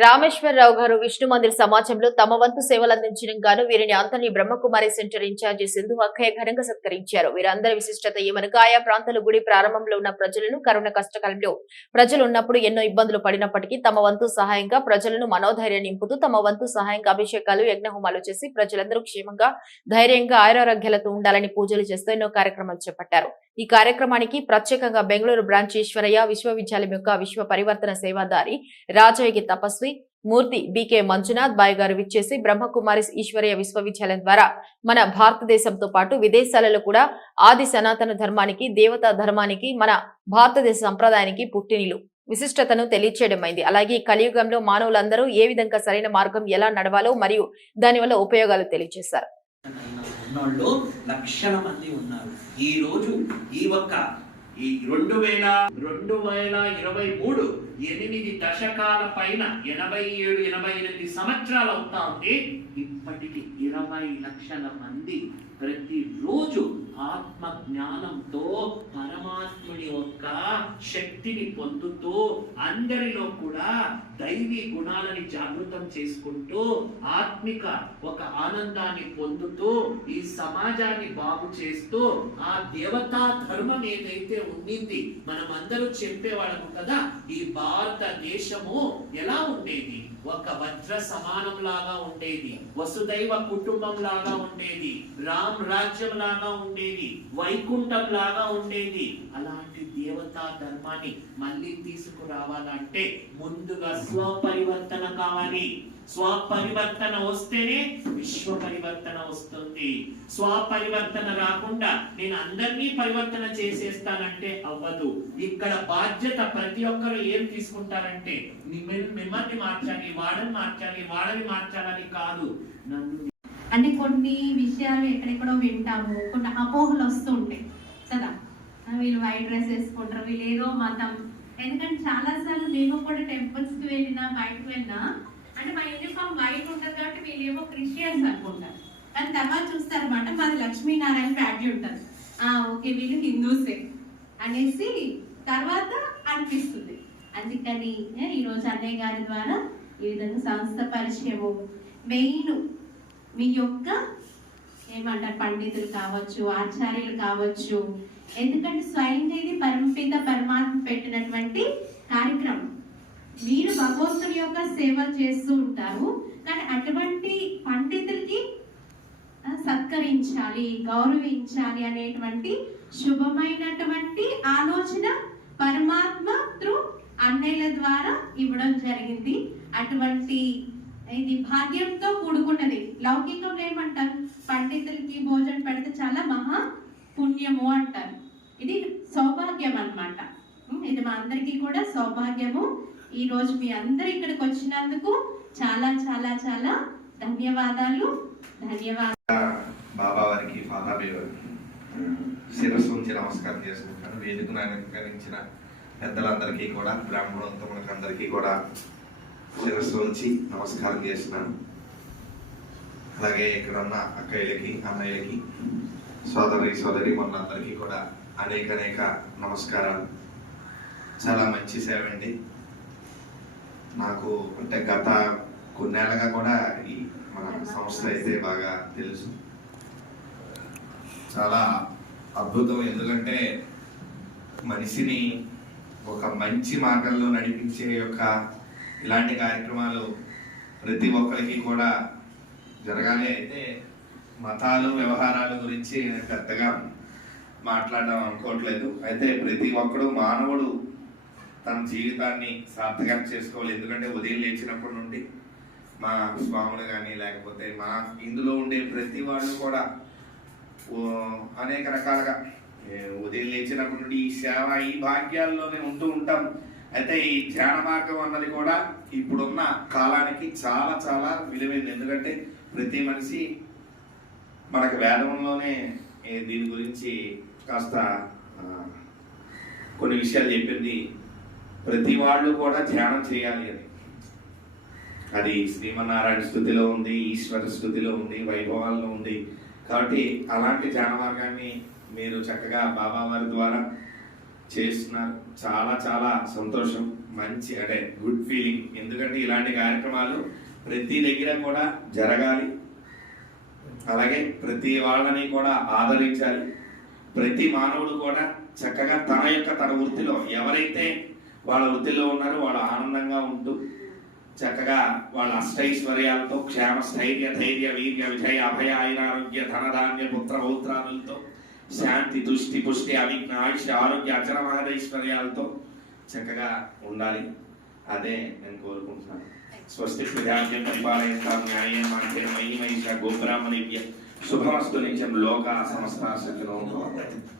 రామేశ్వరరావు గారు విష్ణు మందిర్ సమాజంలో తమ వంతు సేవలు అందించిన గాను వీరిని అంతని బ్రహ్మకుమారి సెంటర్ ఇన్ఛార్జి సింధు అక్కయ్య ఘనంగా సత్కరించారు. వీరందరి విశిష్టత ఏమనగా ఆయా ప్రాంతాల గుడి ప్రారంభంలో ఉన్న ప్రజలను కరోనా కష్టకాలంలో ప్రజలు ఉన్నప్పుడు ఎన్నో ఇబ్బందులు పడినప్పటికీ తమ వంతు సహాయంగా ప్రజలను మనోధైర్యం నింపుతూ తమ వంతు సహాయంగా అభిషేకాలు యజ్ఞహోమాలు చేసి ప్రజలందరూ క్షేమంగా ధైర్యంగా ఆయురారోగ్యాలతో ఉండాలని పూజలు చేస్తూ ఎన్నో కార్యక్రమాలు చేపట్టారు. ఈ కార్యక్రమానికి ప్రత్యేకంగా బెంగళూరు బ్రాంచ్ ఈశ్వరయ్య విశ్వవిద్యాలయం యొక్క విశ్వ పరివర్తన సేవాదారి రాజయోగి తపస్వి మూర్తి బీకే మంజునాథ్ బాయ్ గారు విచ్చేసి బ్రహ్మకుమారి ఈశ్వరయ్య విశ్వవిద్యాలయం ద్వారా మన భారతదేశంతో పాటు విదేశాలలో కూడా ఆది సనాతన ధర్మానికి దేవతా ధర్మానికి మన భారతదేశ సంప్రదాయానికి పుట్టినిలు. విశిష్టతను తెలియచేయడమైంది. అలాగే కలియుగంలో మానవులందరూ ఏ విధంగా సరైన మార్గం ఎలా నడవాలో మరియు దానివల్ల ఉపయోగాలు తెలియజేశారు వాళ్ళు లక్షల మంది ఉన్నారు. ఈ రోజు ఈ ఒక్క ఈ రెండు వేల రెండు వేల ఇరవై మూడు ఎనిమిది దశకాల పైన ఎనభై ఏడు ఎనభై ఎనిమిది సంవత్సరాలు అవుతా ఉంటే ఇప్పటికి ఇరవై లక్షల మంది ప్రతిరోజు ఆత్మ జ్ఞానంతో పరమాత్ముని యొక్క శక్తిని పొందుతూ అందరిలో కూడా దైవీ గుణాలని జాగృతం చేసుకుంటూ ఆత్మిక ఒక ఆనందాన్ని పొందుతూ ఈ సమాజాన్ని బాగు చేస్తూ ఆ దేవతా ధర్మం ఏదైతే ఉండింది మనం అందరూ చెప్పేవాళ్ళము కదా ఈ భారతదేశము ఎలా ఉండేది? ఒక వజ్ర సమానం లాగా ఉండేది వసుదైవ కుటుంబం లాగా ఉండేది రామ్ రాజ్యం లాగా ఉండేది వైకుంఠం లాగా ఉండేది. అలాంటి దేవతా ధర్మాన్ని మళ్ళీ తీసుకురావాలంటే ముందుగా స్వపరివర్తన కావాలి. స్వపరివర్తన వస్తేనే విశ్వ పరివర్తన వస్తుంది. స్వపరివర్తన రాకుండా నేను అందరినీ పరివర్తన చేసేస్తానంటే అవ్వదు. ఇక్కడ బాధ్యత ప్రతి ఒక్కరు ఏం తీసుకుంటారంటే మిమ్మల్ని మార్చాలి వాడని మార్చాలి వాడని మార్చాలని కాదు. నన్ను అంటే కొన్ని విషయాలు ఎక్కడెక్కడో వింటాము. కొన్ని అపోహలు వస్తూ ఉంటాయి. కదా? వీళ్ళు వైట్ డ్రెస్ వేసుకుంటారు వీళ్ళు ఏదో మతం. ఎందుకంటే చాలా సార్లు మేము కూడా టెంపుల్స్కి వెళ్ళినా బయటకు వెళ్ళినా అంటే మా యూనిఫామ్ వైట్ ఉంటుంది కాబట్టి వీళ్ళేమో క్రిస్టియన్స్ అనుకుంటారు. కానీ తర్వాత చూస్తారన్నమాట మాది లక్ష్మీనారాయణ ప్యాడ్జీ ఉంటుంది. ఆ ఓకే వీళ్ళు హిందూసే అనేసి తర్వాత అనిపిస్తుంది. అందుకని ఈరోజు అన్నయ్య గారి ద్వారా ఈ విధంగా సంస్థ పరిచయము. మెయిన్ మీ యొక్క ఏమంటారు పండితులు కావచ్చు ఆచార్యులు కావచ్చు ఎందుకంటే స్వయంగా ఇది పరమపిత పరమాత్మ పెట్టినటువంటి కార్యక్రమం. మీరు భగవంతుడి యొక్క సేవ చేస్తూ ఉంటారు. కానీ అటువంటి పండితులకి సత్కరించాలి గౌరవించాలి అనేటువంటి శుభమైనటువంటి ఆలోచన పరమాత్మ త్రూ అన్నయ్యల ద్వారా ఇవ్వడం జరిగింది. అటువంటి ఇది భాగ్యంతో కూడుకున్నది. లౌకికంలో ఏమంటారు? పండితులకి భోజనం పెడితే చాలా మహా పుణ్యము అంటారు. ఇది సౌభాగ్యం అన్నమాట. ఇది మా అందరికీ కూడా సౌభాగ్యము. ఈ రోజు మీ అందరు ఇక్కడికి వచ్చినందుకు చాలా చాలా చాలా ధన్యవాదాలు. ధన్యవాదాలు. బాబా వారికి పాదాభి శిరస్సు ఉంచి నమస్కారం చేసుకుంటాను. వేదికను అలంకరించిన పెద్దలందరికీ కూడా బ్రాహ్మణోత్తములకు అందరికీ కూడా శిరస్సు ఉంచి నమస్కారం చేస్తున్నాను. అలాగే ఇక్కడ ఉన్న అక్కయ్యలకి అన్నయ్యలకి సోదరి సోదరి మనందరికీ కూడా అనేక అనేక నమస్కారాలు. చాలా మంచి సేవ అండి. నాకు అంటే గత కొన్నేళ్ళగా కూడా ఈ మన సంస్థ అయితే బాగా తెలుసు. చాలా అద్భుతం. ఎందుకంటే మనిషిని ఒక మంచి మార్గంలో నడిపించే యొక్క ఇలాంటి కార్యక్రమాలు ప్రతి ఒక్కరికి కూడా జరగాలి. అయితే మతాలు వ్యవహారాల గురించి పెద్దగా మాట్లాడడం అనుకోవట్లేదు. అయితే ప్రతి ఒక్కడు మానవుడు తన జీవితాన్ని సార్థకం చేసుకోవాలి. ఎందుకంటే ఉదయం లేచినప్పటి నుండి మా స్వాములు కానీ లేకపోతే మా ఇందులో ఉండే ప్రతి వాళ్ళు కూడా అనేక రకాలుగా ఉదయం లేచినప్పటి నుండి ఈ సేవ ఈ భాగ్యాల్లోనే ఉంటూ ఉంటాం. అయితే ఈ ధ్యాన మార్గం అన్నది కూడా ఇప్పుడున్న కాలానికి చాలా చాలా విలువైంది. ఎందుకంటే ప్రతి మనిషి మనకు వేదంలోనే దీని గురించి కాస్త కొన్ని విషయాలు చెప్పింది. ప్రతి వాళ్ళు కూడా ధ్యానం చేయాలి అని అది శ్రీమన్నారాయణ స్థుతిలో ఉంది ఈశ్వర స్థుతిలో ఉంది వైభవాల్లో ఉంది. కాబట్టి అలాంటి ధ్యాన మార్గాన్ని మీరు చక్కగా బాబా వారి ద్వారా చేస్తున్నారు. చాలా చాలా సంతోషం మంచి అంటే గుడ్ ఫీలింగ్. ఎందుకంటే ఇలాంటి కార్యక్రమాలు ప్రతి దగ్గర కూడా జరగాలి. అలాగే ప్రతి వాళ్ళని కూడా ఆదరించాలి. ప్రతి మానవుడు కూడా చక్కగా తన యొక్క తన వృత్తిలో ఎవరైతే వాళ్ళ వృత్తిలో ఉన్నారో వాళ్ళు ఆనందంగా ఉంటూ చక్కగా వాళ్ళ అష్టైశ్వర్యాలతో క్షేమ స్థైర్య ధైర్య వీర్య విజయ అభయ ఐరారోగ్య ధనధాన్య పుత్ర పౌత్రాదులతో శాంతి తుష్టి పుష్టి అవిఘ్న ఆయుష్ ఆరోగ్య అచర మహదైశ్వర్యాలతో చక్కగా ఉండాలి. అదే నేను కోరుకుంటున్నాను. స్వస్తి ప్రజాభ్యం పరిపాలయంతాం న్యాయం మాధ్యం మహిమైష గోబ్రాహ్మణిభ్య శుభమస్తు నిత్యం లోక సమస్త భవంతు.